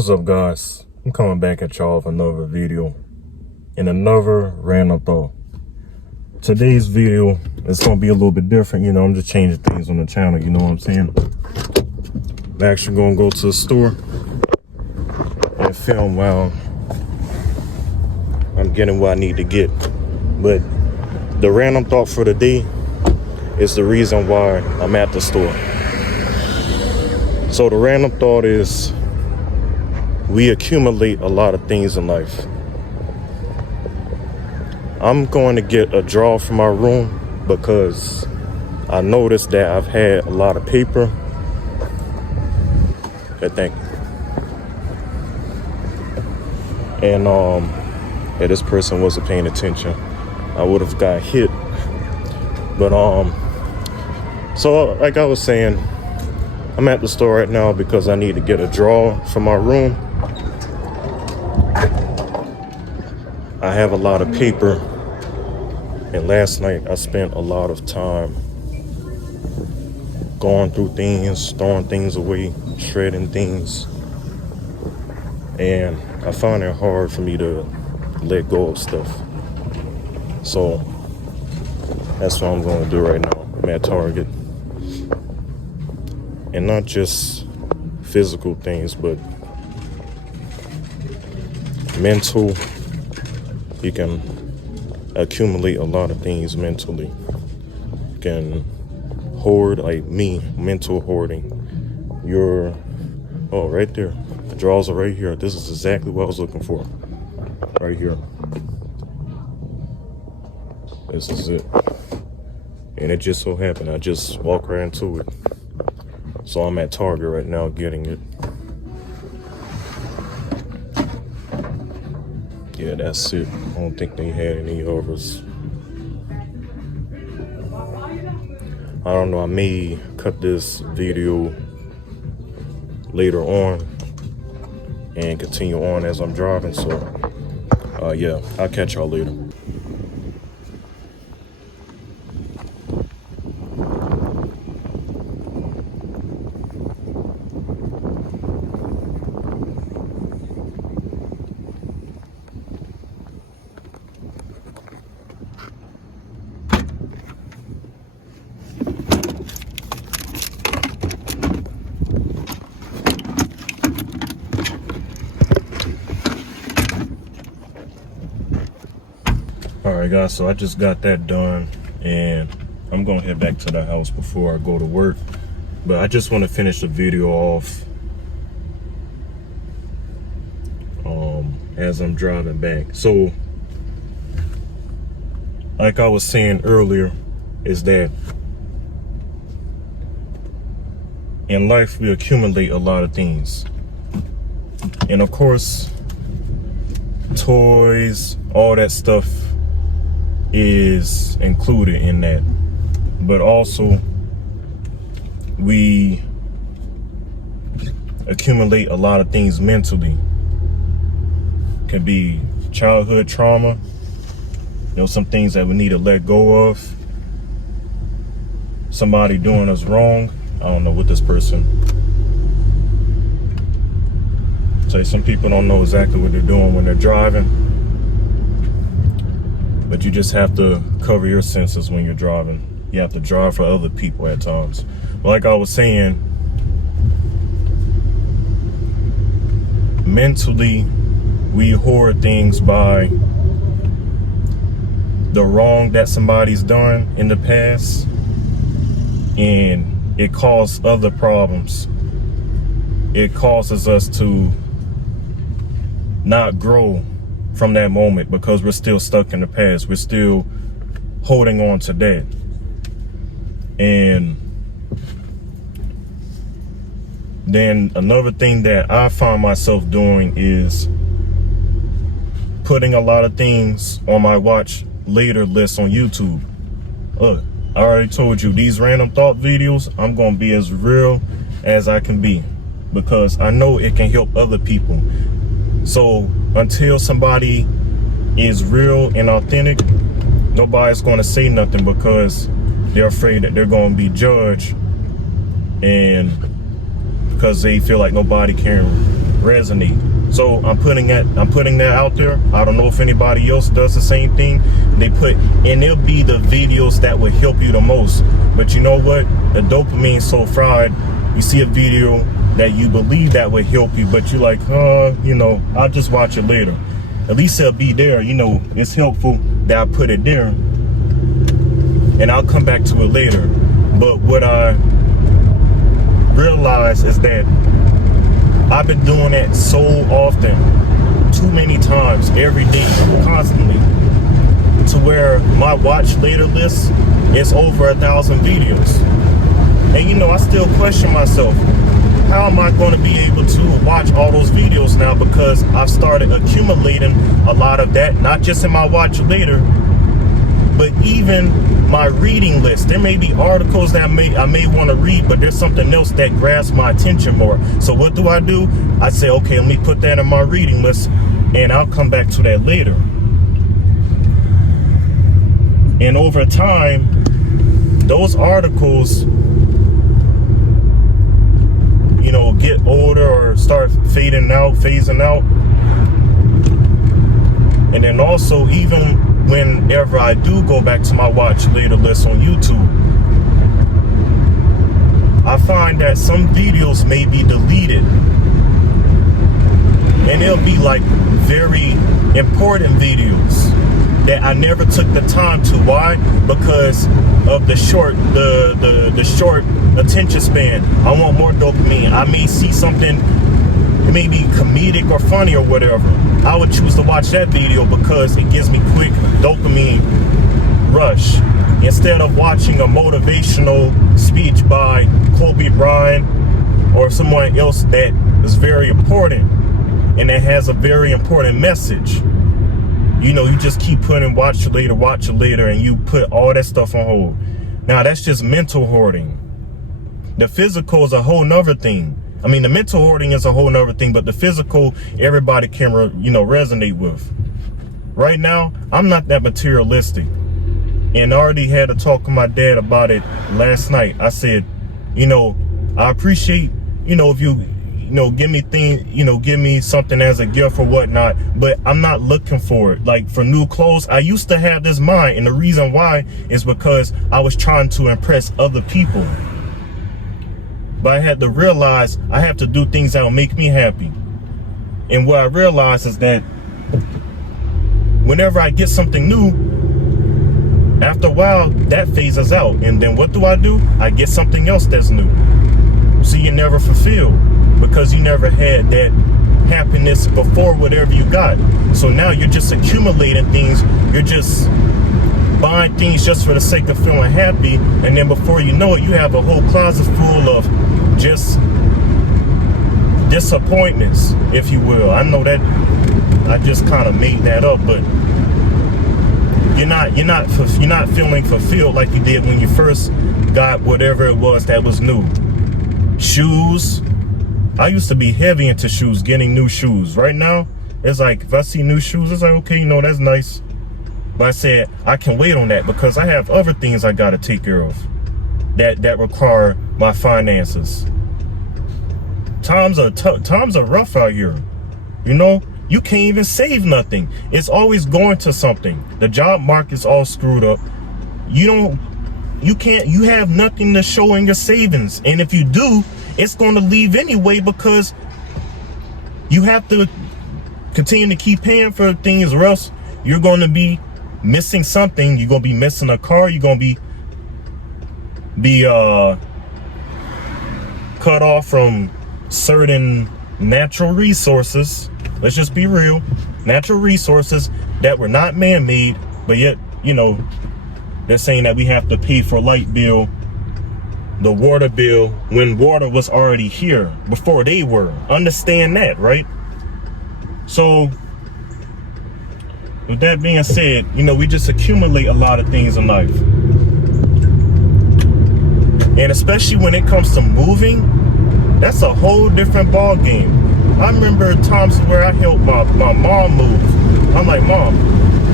What's up, guys? I'm coming back at y'all with another video and another random thought. Today's video is going to be a little bit different. You know, I'm just changing things on the channel, you know what I'm saying? I'm actually going to go to the store and film while I'm getting what I need to get. But the random thought for the day is the reason why I'm at the store. So the random thought is, we accumulate a lot of things in life. I'm going to get a drawer from my room because I noticed that I've had a lot of paper. Okay, thank you. And yeah, this person wasn't paying attention. I would have got hit. But so like I was saying, I'm at the store right now because I need to get a drawer from my room. I have a lot of paper, and last night I spent a lot of time going through things, throwing things away, shredding things, and I find it hard for me to let go of stuff. So that's what I'm going to do right now. I'm at Target, and not just physical things, but mental. You can accumulate a lot of things mentally. You can hoard, like me, mental hoarding. Oh, right there. The drawers are right here. This is exactly what I was looking for. Right here. This is it. And it just so happened, I just walked right into it. So I'm at Target right now getting it. Yeah, that's it. I don't think they had any others. I don't know, I may cut this video later on and continue on as I'm driving. So yeah, I'll catch y'all later. Alright guys, so I just got that done and I'm gonna head back to the house before I go to work. But I just want to finish the video off as I'm driving back. So like I was saying earlier, is that in life we accumulate a lot of things. And of course, toys, all that stuff is included in that. But also, we accumulate a lot of things mentally. Could be childhood trauma, you know, some things that we need to let go of. Somebody doing us wrong. I don't know what this person. Say some people don't know exactly what they're doing when they're driving. But you just have to cover your senses when you're driving. You have to drive for other people at times. But like I was saying, mentally, we hoard things by the wrong that somebody's done in the past, and it causes other problems. It causes us to not grow from that moment because we're still stuck in the past. We're still holding on to that. And then another thing that I find myself doing is putting a lot of things on my watch later list on YouTube. Look, I already told you, these random thought videos, I'm gonna be as real as I can be because I know it can help other people. So until somebody is real and authentic, nobody's going to say nothing because they're afraid that they're going to be judged, and because they feel like nobody can resonate. So I'm putting that out there. I don't know if anybody else does the same thing. And it'll be the videos that will help you the most. But you know what? The dopamine's so fried. You see a video that you believe that would help you, but you're like, I'll just watch it later. At least it'll be there. It's helpful that I put it there, and I'll come back to it later. But what I realize is that I've been doing that so often, too many times, every day, constantly, to where my watch later list is over 1,000 videos. And I still question myself, how am I going to be able to watch all those videos now? Because I've started accumulating a lot of that, not just in my watch later, but even my reading list. There may be articles that I may want to read, but there's something else that grabs my attention more. So what do? I say, okay, let me put that in my reading list, and I'll come back to that later. And over time, those articles, get older or start phasing out. And then also, even whenever I do go back to my watch later list on YouTube, I find that some videos may be deleted, and it'll be like very important videos that I never took the time to. Why? Because of the short attention span. I want more dopamine. I may see something maybe comedic or funny or whatever. I would choose to watch that video because it gives me quick dopamine rush, instead of watching a motivational speech by Kobe Bryant or someone else that is very important and that has a very important message. You just keep putting watch it later, and you put all that stuff on hold. Now, that's just mental hoarding. The physical is a whole nother thing. I mean, the mental hoarding is a whole nother thing, but the physical, everybody can, resonate with. Right now, I'm not that materialistic. And I already had a talk with my dad about it last night. I said, I appreciate, if you, give me something as a gift or whatnot, but I'm not looking for it. Like for new clothes, I used to have this mind, and the reason why is because I was trying to impress other people. But I had to realize I have to do things that will make me happy. And what I realized is that whenever I get something new, after a while, that phases out. And then what do? I get something else that's new. So you're never fulfilled because you never had that happiness before whatever you got. So now you're just accumulating things. You're just buying things just for the sake of feeling happy. And then before you know it, you have a whole closet full of just disappointments, if you will. I know that I just kind of made that up, but you're not feeling fulfilled like you did when you first got whatever it was that was new. Shoes. I used to be heavy into shoes, getting new shoes. Right now, it's like if I see new shoes, it's like, okay, that's nice. But I said I can wait on that because I have other things I gotta take care of that require my finances. Times are rough out here. You can't even save nothing. It's always going to something. The job market's all screwed up. You have nothing to show in your savings. And if you do, it's going to leave anyway because you have to continue to keep paying for things, or else you're going to be missing something. You're going to be missing a car. You're going to be cut off from certain natural resources. Let's just be real. Natural resources that were not man-made, but yet, they're saying that we have to pay for light bill, the water bill, when water was already here before they were. Understand that, right? So with that being said, we just accumulate a lot of things in life. And especially when it comes to moving, that's a whole different ball game. I remember times where I helped my mom move. I'm like, Mom,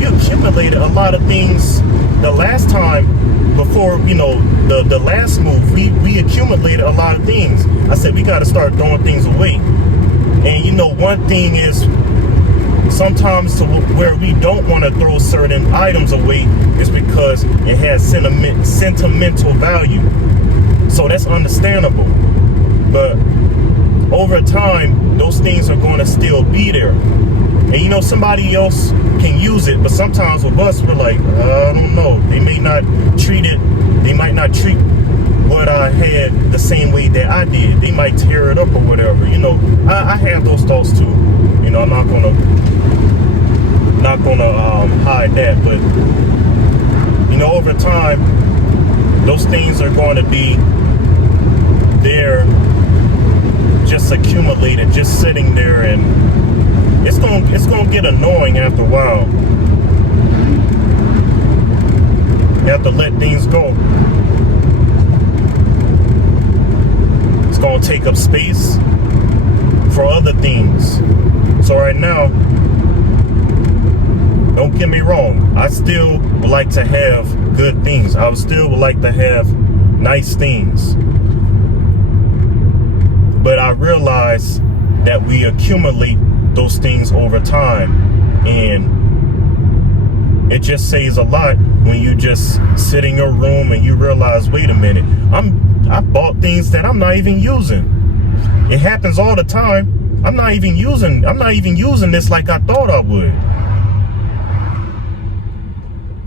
you accumulated a lot of things the last time before, the last move. We accumulated a lot of things. I said, we got to start throwing things away. And you know, one thing is sometimes to where we don't want to throw certain items away is because it has sentimental value. So that's understandable. But over time, those things are going to still be there. And you know, somebody else can use it, but sometimes with us, we're like, I don't know. They may not treat it, they might not treat what I had the same way that I did. They might tear it up or whatever. You know, I have those thoughts too. You know, I'm not gonna hide that, but you know, over time, those things are going to be there, just accumulated, just sitting there, and it's gonna get annoying after a while. You have to let things go. It's gonna take up space for other things. So right now, don't get me wrong, I still would like to have good things. I still would like to have nice things. But I realize that we accumulate those things over time, and it just says a lot when you just sit in your room and you realize, wait a minute, I bought things that I'm not even using. It happens all the time. I'm not even using this like I thought I would.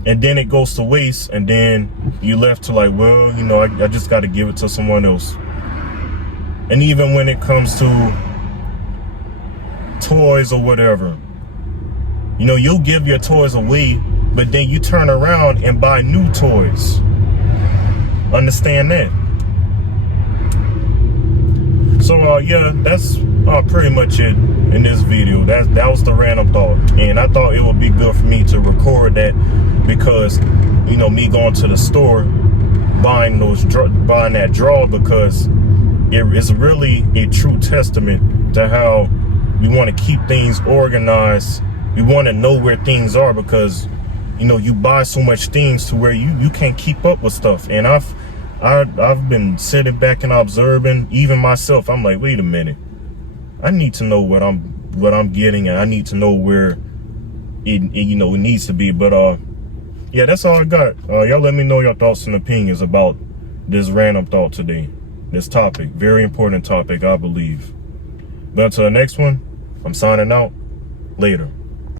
And then it goes to waste, and then you left to like, well, you know, I just got to give it to someone else. And even when it comes to toys or whatever, you know, you'll give your toys away, but then you turn around and buy new toys. Understand that? So yeah, that's pretty much it in this video. That was the random thought, and I thought it would be good for me to record that, because you know, me going to the store buying that drawer, because it is really a true testament to how we want to keep things organized. We want to know where things are, because you know, you buy so much things to where you can't keep up with stuff. And I've been sitting back and observing, even myself. I'm like, wait a minute, I need to know what I'm getting, and I need to know where it you know, it needs to be. But yeah, that's all I got. Y'all let me know your thoughts and opinions about this random thought today. This topic, very important topic, I believe. But until the next one, I'm signing out. Later.